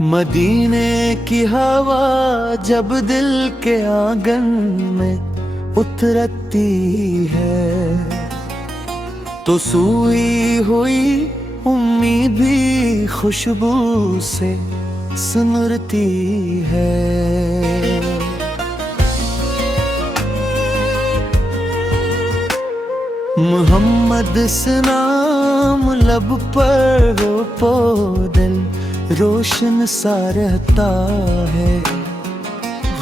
मदीने की हवा जब दिल के आंगन में उतरती है तो सूई हुई उम्मीद भी खुशबू से सुनरती है। मोहम्मद से नाम लब पर हो तो दिल रोशन सा रहता है।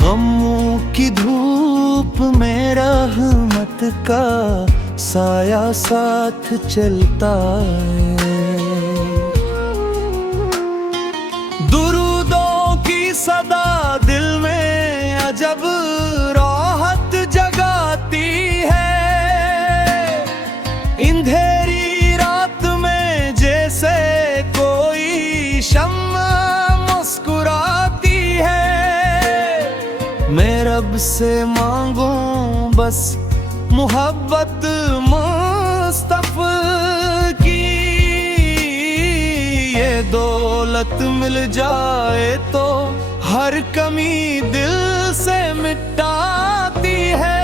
गमों की धूप में रहमत का साया साथ चलता है। दुरूदों की सदा दिल में अजब राहत जगाती है। अंधेरी रात में जैसे कोई शम्मा मुस्कुराती है। मैं रब से मांगूं बस मोहब्बत मुस्तफ़ा की, ये दौलत मिल जाए तो हर कमी दिल से मिटाती है।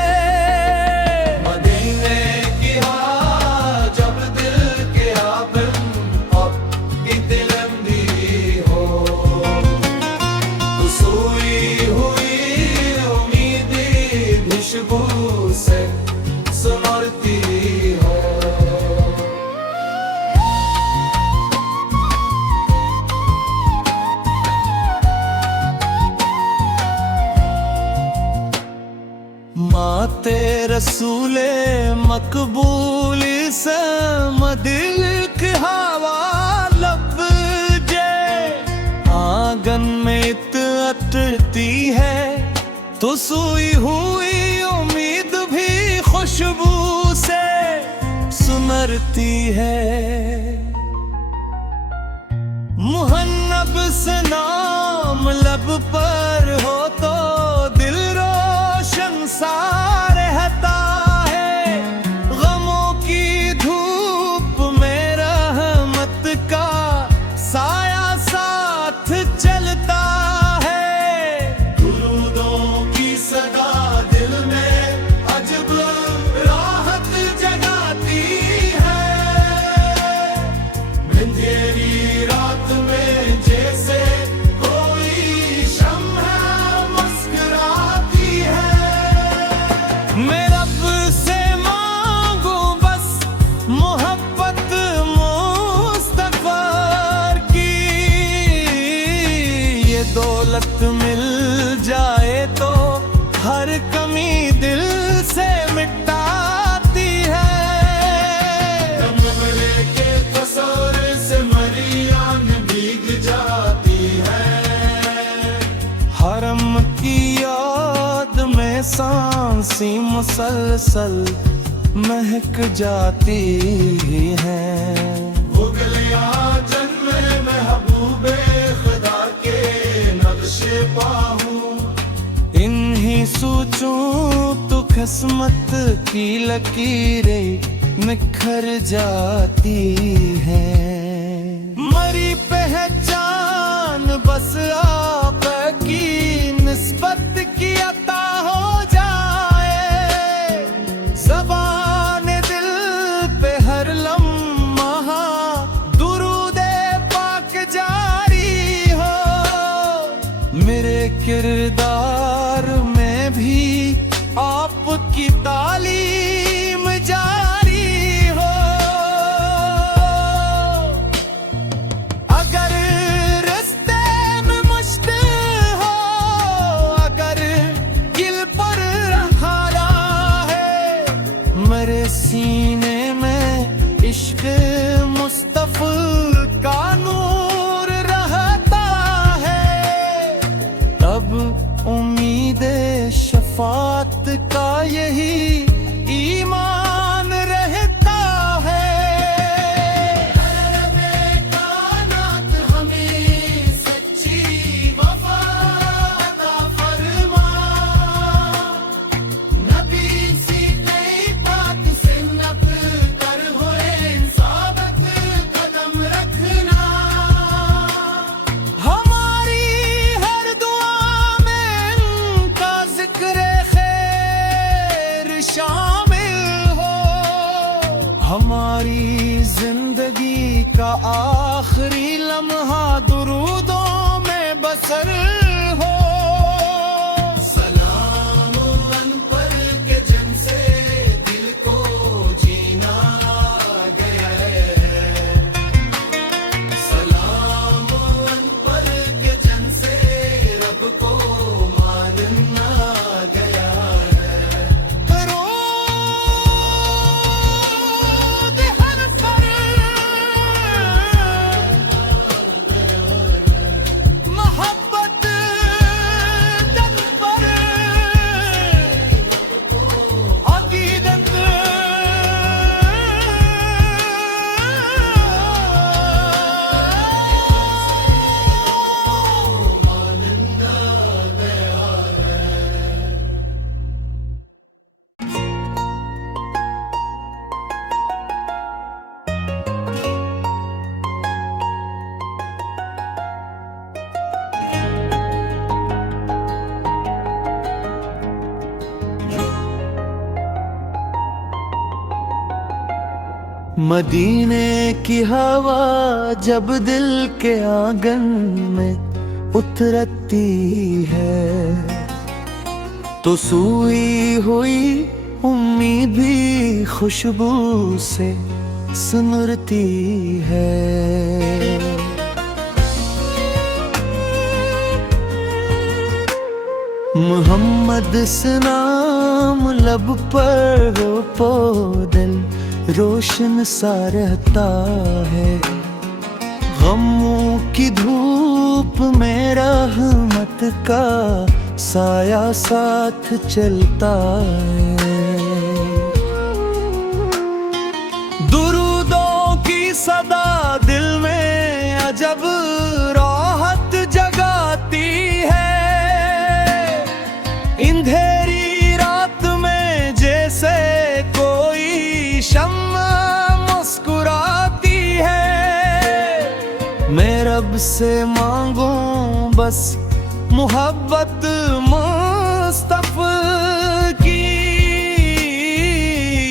माते रसूले मकबूल से मदिल की हवा लब जे आंगन में अटती है तो सूई हुई उम्मीद भी खुशबू से सुनरती है। मुहन्नब से नाम लब पर हो तो दिल रोशन सा रहता है। गमों की धूप में रहमत का साया साथ चलता है। दुरूदों की सदा दिल में अजब राहत जगाती है। अंधेरी रात में जैसे कोई शम्मा मुस्कुराती है। मैं रब से मांगूं बस मोहब्बत मुस्तफ़ा की, ये दौलत मिल जाए तो हर कमी दिल से मिटाती है। कमरे के तस्वर से मरियम भीग जाती है। हरम की याद में सांसें मुसलसल महक जाती हैं। उगलिया जन्म महबूबे खुदा के नक्शे पाहूं, इन्हीं सोचूं तो किस्मत की लकीरें निखर जाती हैं। मरी पहचान बस आका की निस्बत की अता हो जाए। ज़बान दिल पे हर लम्हा दुरूदे पाक जारी हो। मेरे किरदार में भी आपकी तालीम जारी हो। अगर रास्ते में मुश्किल हो, अगर दिल पर रखारा है, मेरे सीने में इश्क मुस्तफ़ा का नूर रहता है। तब उम्मीद शफात का यही ईमान रहता है। कायनात हमें सच्ची वफा अता फरमा। नबी सी कई बात से नक कर होए साबत कदम रखना। हमारी का आखिरी लम्हा दुरूदों में बसर हो। सलाम उन पर के जिनसे दिल को जीना गया है। सलाम उन पर के जिनसे रब को मानना गया है। रोद हर पर मोहब्बत दम पर अकीदत मदीने की हवा जब दिल के आंगन में उतरती है तो सूई हुई उम्मीद भी खुशबू से सुनरती है। मोहम्मद से नाम लब पर हो तो दिल रोशन सा रहता है। गमों की धूप में रहमत का साया साथ चलता है। दुरूदों की सदा दिल में अजब राहत जगाती है। अंधेरी रात में जैसे कोई शम्मा मुस्कुराती है। मैं रब से मांगूं बस मोहब्बत मुस्तफ़ा की।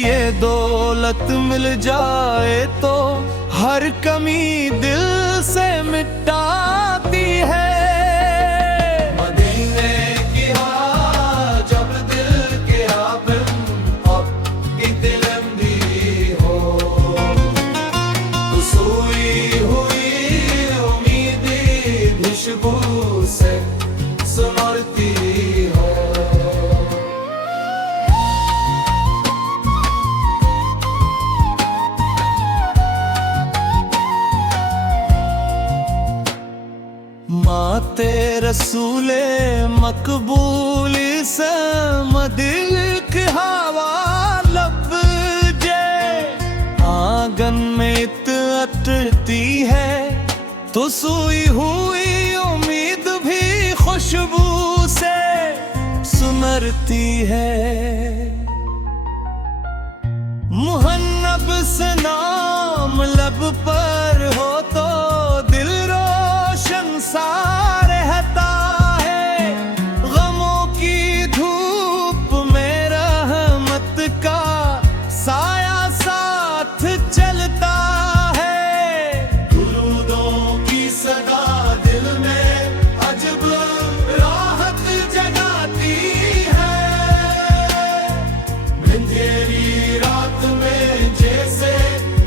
ये दौलत मिल जाए तो हर कमी दिल से मिटाती है। मदीने की हवा जब दिल के आबिद अब इतलंदी हो तो सोई हुई उम्मीदें खुशबू से सुनरती हो। माते रसूले मकबूल से दिल की हवा लब जे आंगन में अटती है तो सोई हुई उम्मीद भी खुशबू से सुनरती है। मुहन्नब से नाम लब पर हो तो दिल रोशन सा रहता है। गमों की धूप में रहमत का साया साथ चलता है। दुरूदों की सदा दिल में अजब राहत जगाती है। अंधेरी रात में जैसे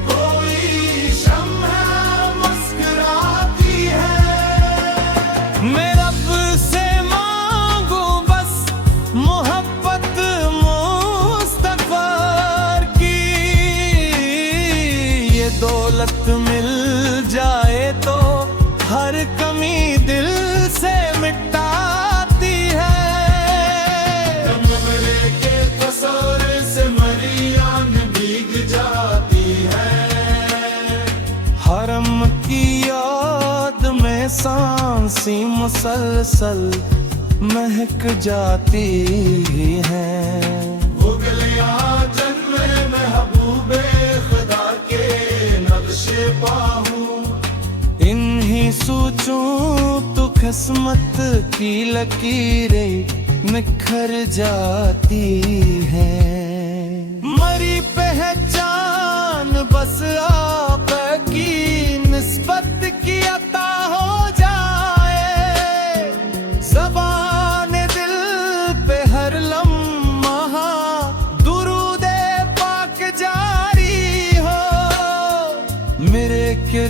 कोई शम्मा मुस्कुराती है। मैं रब से मांगूं बस मोहब्बत मुस्तफ़ा की। ये दौलत मिल जाए तो हर कमी दिल से मिटाती है। कमरे के तस्वर से मरियम भीग जाती है। हरम की याद में सांसें मुसलसल महक जाती हैं। उगलिया जन्म महबूबे खुदा के नक्शे पाहूं। इन्हीं सोचूं तो किस्मत की लकीरें निखर जाती हैं। मरी पहचान बस आका की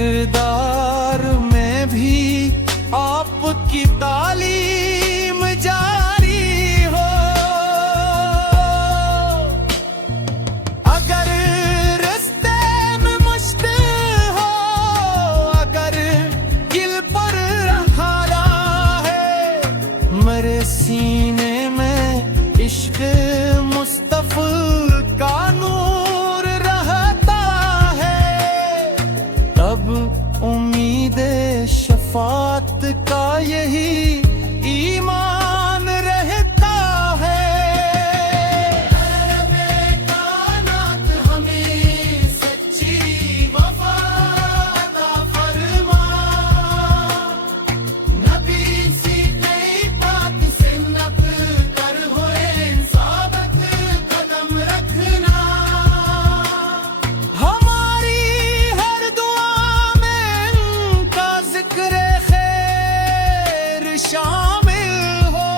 किरदार में भी आपकी तालीम जारी हो। अगर रास्ते में मुश्किल हो, अगर दिल पर हारा है, मेरे सीने में इश्क मुस्तफ़ा का नूर रहता है। तब उम्मीद शफात का यही ईमान रहता है। रब्बे कायनात हमें सच्ची वफा अता फरमा। नबी सीते पाक से नब कर होए साबत कदम रखना। हमारी हर दुआ में उनका जिक्र खैर शामिल हो।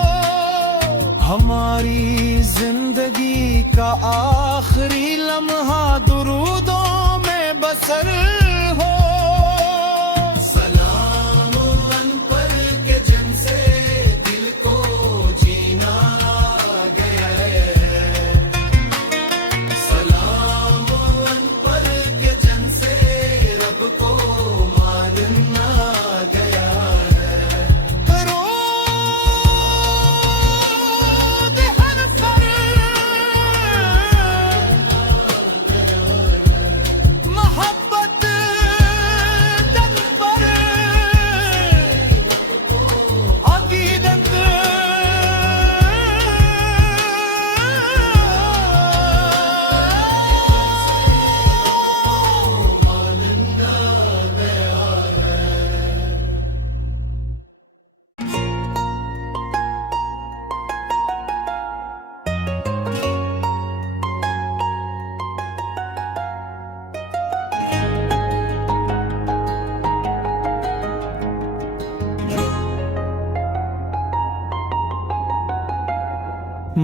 हमारी जिंदगी का आखिरी लम्हा दुरूदों में बसर हो। सलाम उन पर के जिनसे दिल को जीना गया है। सलाम उन पर के जिनसे रब को मानना गया है। करो हर पर मोहब्बत तन पर अकीदत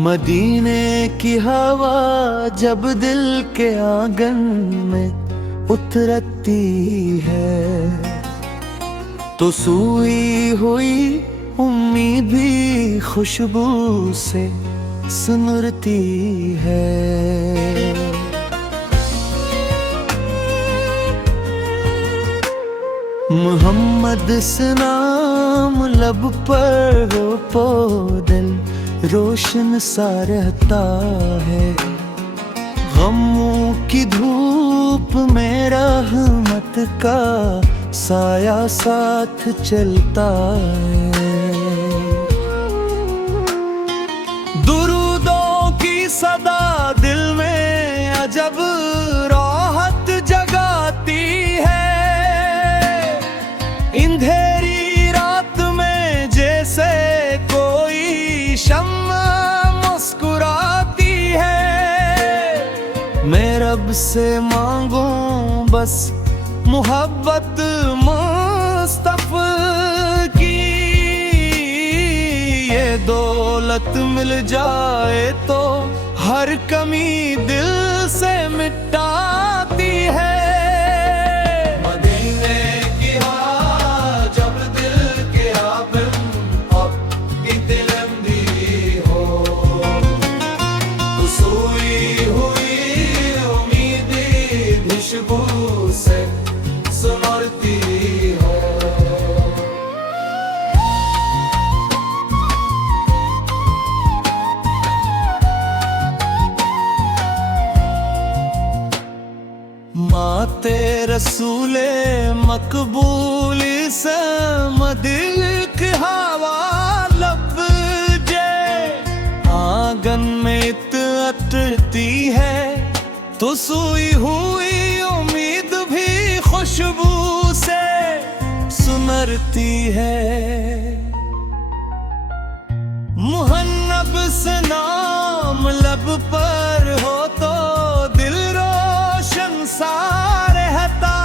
मदीने की हवा जब दिल के आंगन में उतरती है, तो सूई हुई उम्मीद भी खुशबू से सुनरती है। मोहम्मद से नाम लब पर हो तो दिल रोशन सा रहता है। गमों की धूप में रहमत का साया साथ चलता है। दुरूदों की सदा दिल में अजब राहत जगाती है। अंधेरी रात में जैसे कोई शम्मा मुस्कुराती है। मैं रब से मांगूं बस मोहब्बत मुस्तफ़ा की। ये दौलत मिल जाए तो हर कमी दिल से मिटाती है। मदीने की हवा जब दिल के आबिम अब इतलंदी हो, तो सोई हुई उम्मीदें खुशबू से सुनरती हो। माते रसूले मकबूल से दिल की हवा लब जे आंगन में अटती है, तो सोई हुई उम्मीद भी खुशबू से सुनरती है। मुहन्नब से नाम लब पर हो तो दिल रोशन सा रहता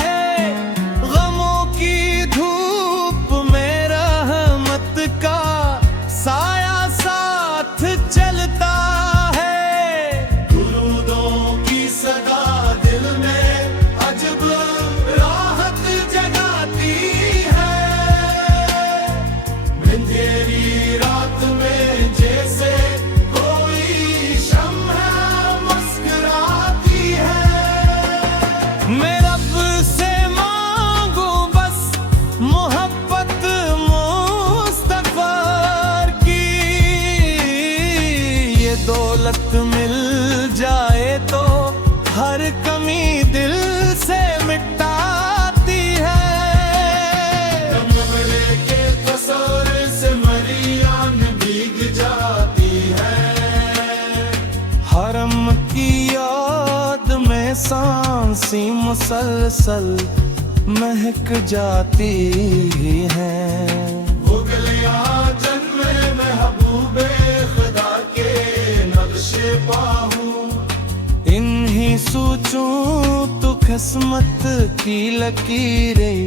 है। गमों की धूप में रहमत का साया साथ चलता है। दुरूदों की सदा दिल में अजब राहत मुसलसल महक जाती हैं। उगलियां जन्मे महबूबे खुदा के नक्शे पाहूं, इन्हीं सोचों तो किस्मत की लकीरें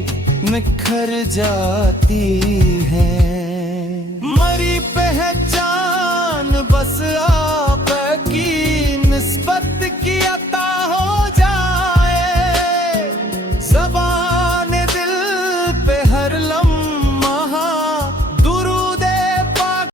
निखर जाती हैं। मरी पहचान बस आप की निस्बत किया